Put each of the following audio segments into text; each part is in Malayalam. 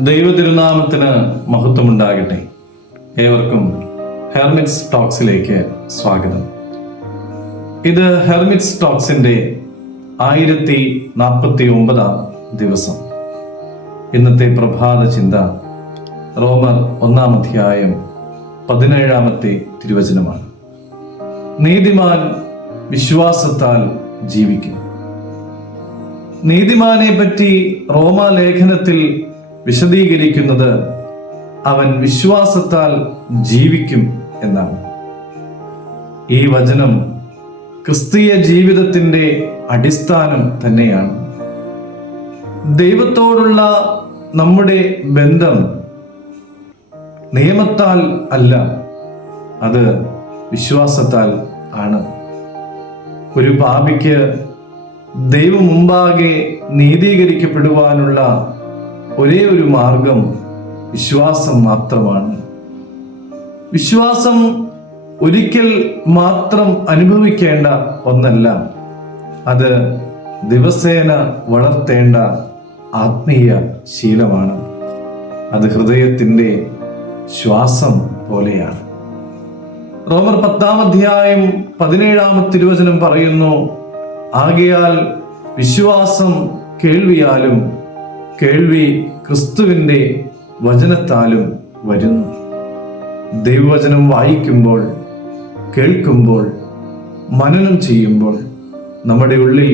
ദൈവതിരുനാമത്തിന് മഹത്വമുണ്ടാകട്ടെ. ഏവർക്കും ഹെർമിറ്റ്സ് ടോക്സിലേക്ക് സ്വാഗതം. ഇത് ഹെർമിറ്റ്സ് ടോക്സിന്റെ 1049 ദിവസം. ഇന്നത്തെ പ്രഭാത ചിന്ത റോമർ 1 അധ്യായം 17 തിരുവചനമാണ്. നീതിമാൻ വിശ്വാസത്താൽ ജീവിക്കും. നീതിമാനെ പറ്റി റോമാലേഖനത്തിൽ വിശദീകരിക്കുന്നത് അവൻ വിശ്വാസത്താൽ ജീവിക്കും എന്നാണ്. ഈ വചനം ക്രിസ്തീയ ജീവിതത്തിന്റെ അടിസ്ഥാനം തന്നെയാണ്. ദൈവത്തോടുള്ള നമ്മുടെ ബന്ധം നിയമത്താൽ അല്ല, അത് വിശ്വാസത്താൽ ആണ്. ഒരു പാപിക്ക് ദൈവം മുമ്പാകെ നീതീകരിക്കപ്പെടുവാനുള്ള ഒരേ ഒരു മാർഗം വിശ്വാസം മാത്രമാണ്. വിശ്വാസം ഒരിക്കൽ മാത്രം അനുഭവിക്കേണ്ട ഒന്നല്ല, അത് ദിവസേന വളർത്തേണ്ട ആത്മീയ ശീലമാണ്. അത് ഹൃദയത്തിൻ്റെ ശ്വാസം പോലെയാണ്. റോമർ 10 അധ്യായം 17 തിരുവചനം പറയുന്നു, ആകയാൽ വിശ്വാസം കേൾവിയാലും കേൾവി ക്രിസ്തുവിൻ്റെ വചനത്താലും വരുന്നു. ദൈവവചനം വായിക്കുമ്പോൾ, കേൾക്കുമ്പോൾ, മനനം ചെയ്യുമ്പോൾ നമ്മുടെ ഉള്ളിൽ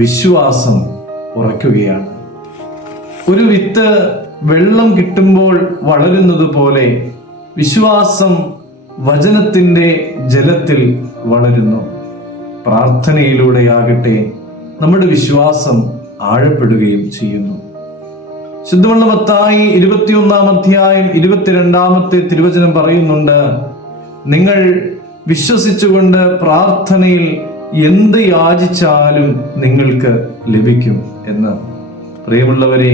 വിശ്വാസം ഉറയ്ക്കുകയാണ്. ഒരു വിത്ത് വെള്ളം കിട്ടുമ്പോൾ വളരുന്നത് പോലെ വിശ്വാസം വചനത്തിൻ്റെ ജലത്തിൽ വളരുന്നു. പ്രാർത്ഥനയിലൂടെയാകട്ടെ നമ്മുടെ വിശ്വാസം ആഴപ്പെടുകയും ചെയ്യുന്നു. ശുദ്ധമുള്ള മത്തായി 21 അധ്യായം 22 തിരുവചനം പറയുന്നുണ്ട്, നിങ്ങൾ വിശ്വസിച്ചുകൊണ്ട് പ്രാർത്ഥനയിൽ എന്ത് യാചിച്ചാലും നിങ്ങൾക്ക് ലഭിക്കും എന്ന്. പ്രിയമുള്ളവരെ,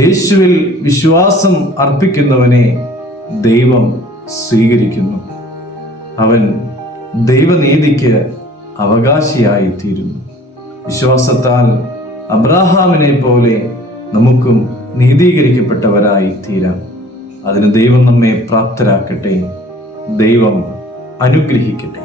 യേശുവിൽ വിശ്വാസം അർപ്പിക്കുന്നവനെ ദൈവം സ്വീകരിക്കുന്നു. അവൻ ദൈവനീതിക്ക് അവകാശിയായി തീരുന്നു. വിശ്വാസത്താൽ അബ്രാഹാമിനെ പോലെ നമുക്കും നീതീകരിക്കപ്പെട്ടവരായി തീരാം. അതിന് ദൈവം നമ്മെ പ്രാപ്തരാക്കട്ടെ. ദൈവം അനുഗ്രഹിക്കട്ടെ.